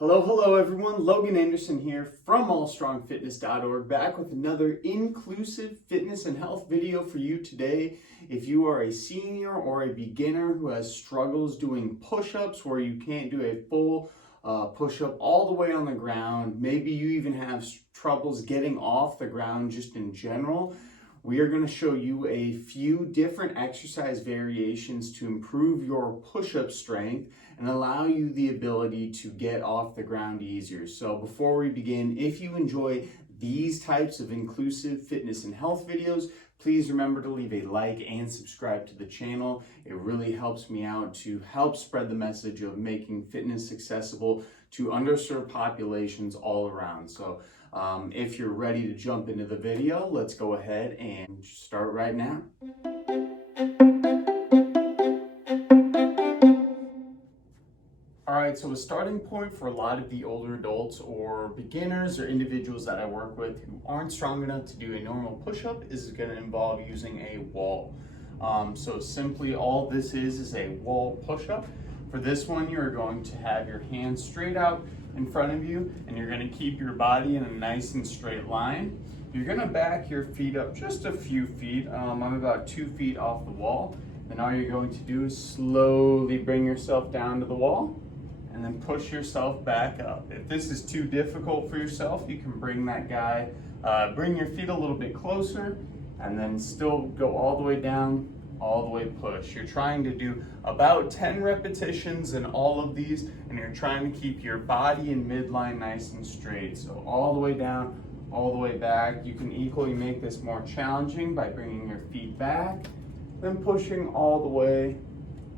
Hello everyone, Logan Anderson here from allstrongfitnessllc, back with another inclusive fitness and health video for you today. If you are a senior or a beginner who has struggles doing push-ups where you can't do a full push-up all the way on the ground, maybe you even have troubles getting off the ground just in general, we are going to show you a few different exercise variations to improve your push-up strength and allow you the ability to get off the ground easier. So before we begin, if you enjoy these types of inclusive fitness and health videos, please remember to leave a like and subscribe to the channel. It really helps me out to help spread the message of making fitness accessible to underserved populations all around. So if you're ready to jump into the video, let's go ahead and start right now. Alright, so a starting point for a lot of the older adults or beginners or individuals that I work with who aren't strong enough to do a normal push-up is going to involve using a wall. So simply all this is a wall push-up. For this one, you're going to have your hands straight out in front of you and you're going to keep your body in a nice and straight line. You're going to back your feet up just a few feet. I'm about 2 feet off the wall. Then all you're going to do is slowly bring yourself down to the wall and then push yourself back up. If this is too difficult for yourself, you can bring bring your feet a little bit closer and then still go all the way down, all the way push. You're trying to do about 10 repetitions in all of these, and you're trying to keep your body in midline nice and straight. So all the way down, all the way back. You can equally make this more challenging by bringing your feet back, then pushing all the way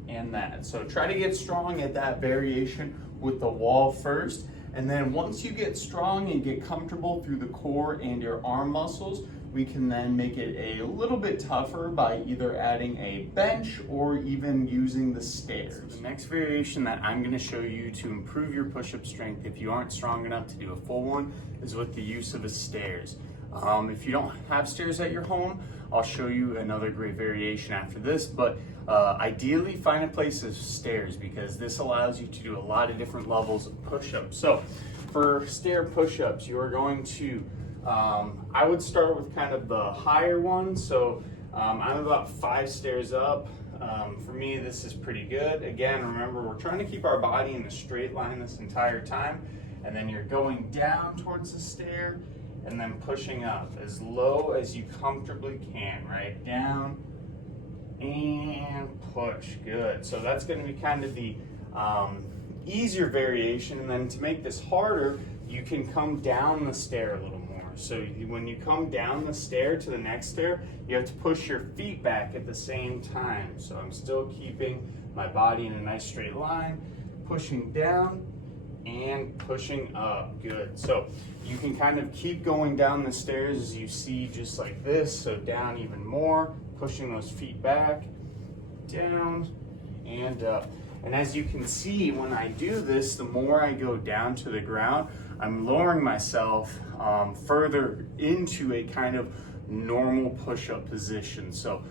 and that. So try to get strong at that variation with the wall first, and then once you get strong and get comfortable through the core and your arm muscles, we can then make it a little bit tougher by either adding a bench or even using the stairs. So the next variation that I'm going to show you to improve your push-up strength if you aren't strong enough to do a full one is with the use of the stairs. If you don't have stairs at your home, I'll show you another great variation after this, but ideally find a place of stairs because this allows you to do a lot of different levels of push-ups. So for stair push-ups, you are going to, I would start with kind of the higher one. So I'm about 5 stairs up. For me, this is pretty good. Again, remember, we're trying to keep our body in a straight line this entire time, and then you're going down towards the stair and then pushing up as low as you comfortably can, right? Down and push. Good. So that's going to be kind of the easier variation. And then to make this harder, you can come down the stair a little more. So when you come down the stair to the next stair, you have to push your feet back at the same time. So I'm still keeping my body in a nice straight line, pushing down and pushing up. Good. So you can kind of keep going down the stairs as you see, just like this. So down even more, pushing those feet back, down and up. And as you can see, when I do this, the more I go down to the ground, I'm lowering myself further into a kind of normal push-up position. So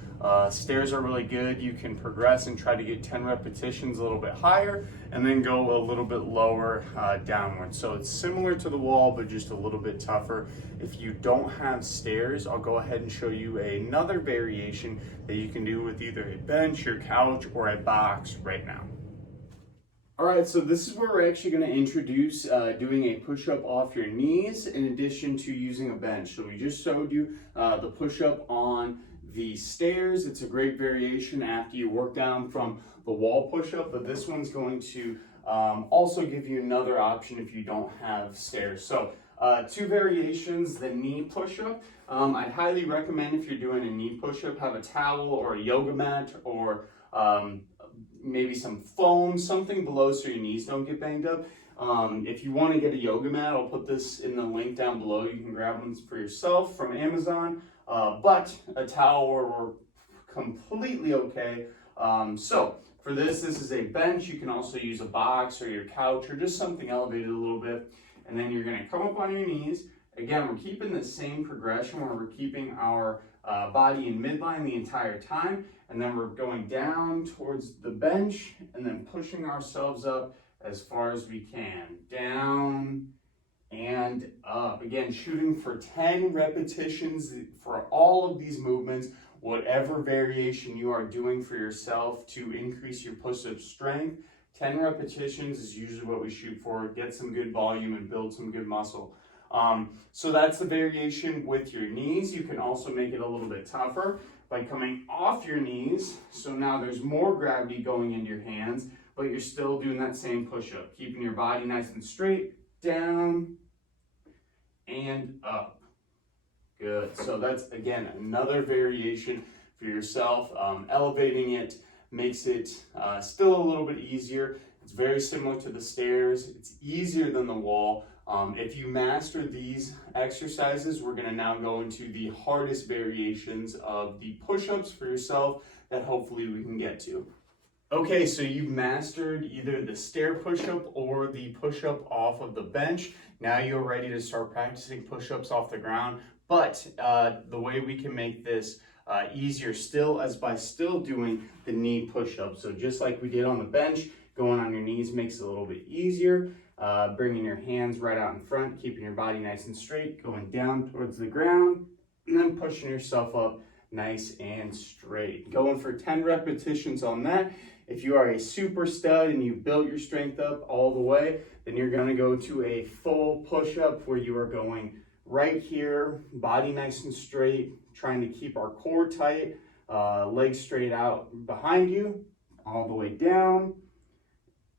stairs are really good. You can progress and try to get 10 repetitions a little bit higher and then go a little bit lower downward. So it's similar to the wall, but just a little bit tougher. If you don't have stairs, I'll go ahead and show you another variation that you can do with either a bench, your couch, or a box right now. All right, so this is where we're actually going to introduce doing a push-up off your knees in addition to using a bench. So we just showed you the push-up on the stairs. It's a great variation after you work down from the wall push-up, but this one's going to also give you another option if you don't have stairs. So 2 variations, the knee push-up. I'd highly recommend if you're doing a knee push-up, have a towel or a yoga mat or maybe some foam, something below so your knees don't get banged up. If you want to get a yoga mat, I'll put this in the link down below. You can grab one for yourself from Amazon, but a towel are completely okay. So for this is a bench. You can also use a box or your couch or just something elevated a little bit. And then you're going to come up on your knees. Again, we're keeping the same progression where we're keeping our body in midline the entire time, and then we're going down towards the bench and then pushing ourselves up as far as we can. Down and up. Again, shooting for 10 repetitions for all of these movements, whatever variation you are doing for yourself to increase your push-up strength. 10 repetitions is usually what we shoot for. Get some good volume and build some good muscle. So that's the variation with your knees. You can also make it a little bit tougher by coming off your knees. So now there's more gravity going into your hands, but you're still doing that same push-up, keeping your body nice and straight, down and up. Good. So that's, again, another variation for yourself. Elevating it makes it still a little bit easier. It's very similar to the stairs. It's easier than the wall. If you master these exercises, we're going to now go into the hardest variations of the push-ups for yourself that hopefully we can get to. Okay, so you've mastered either the stair push-up or the push-up off of the bench. Now you're ready to start practicing push-ups off the ground. But the way we can make this easier still is by still doing the knee push-ups. So just like we did on the bench, going on your knees makes it a little bit easier. Bringing your hands right out in front, keeping your body nice and straight, going down towards the ground, and then pushing yourself up nice and straight. Going for 10 repetitions on that. If you are a super stud and you've built your strength up all the way, then you're going to go to a full push-up where you are going right here, body nice and straight, trying to keep our core tight, legs straight out behind you, all the way down,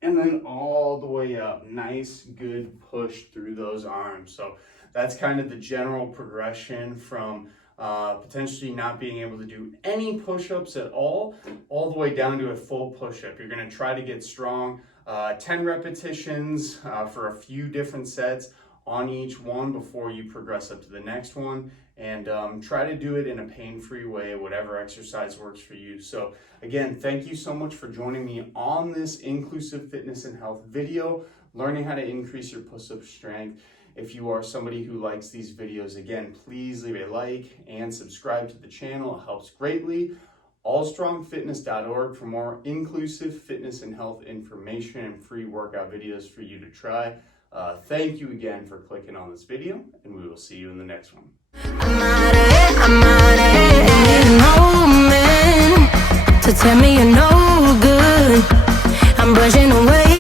and then all the way up. Nice, good push through those arms. So that's kind of the general progression from potentially not being able to do any push-ups at all the way down to a full push-up. You're going to try to get strong, 10 repetitions for a few different sets on each one before you progress up to the next one, and try to do it in a pain-free way, whatever exercise works for you. So again, thank you so much for joining me on this inclusive fitness and health video, learning how to increase your push-up strength. If you are somebody who likes these videos, again, please leave a like and subscribe to the channel. It helps greatly. allstrongfitness.org for more inclusive fitness and health information and free workout videos for you to try. Thank you again for clicking on this video, and we will see you in the next one. I'm out of it, to tell me you're no good. I'm brushing away.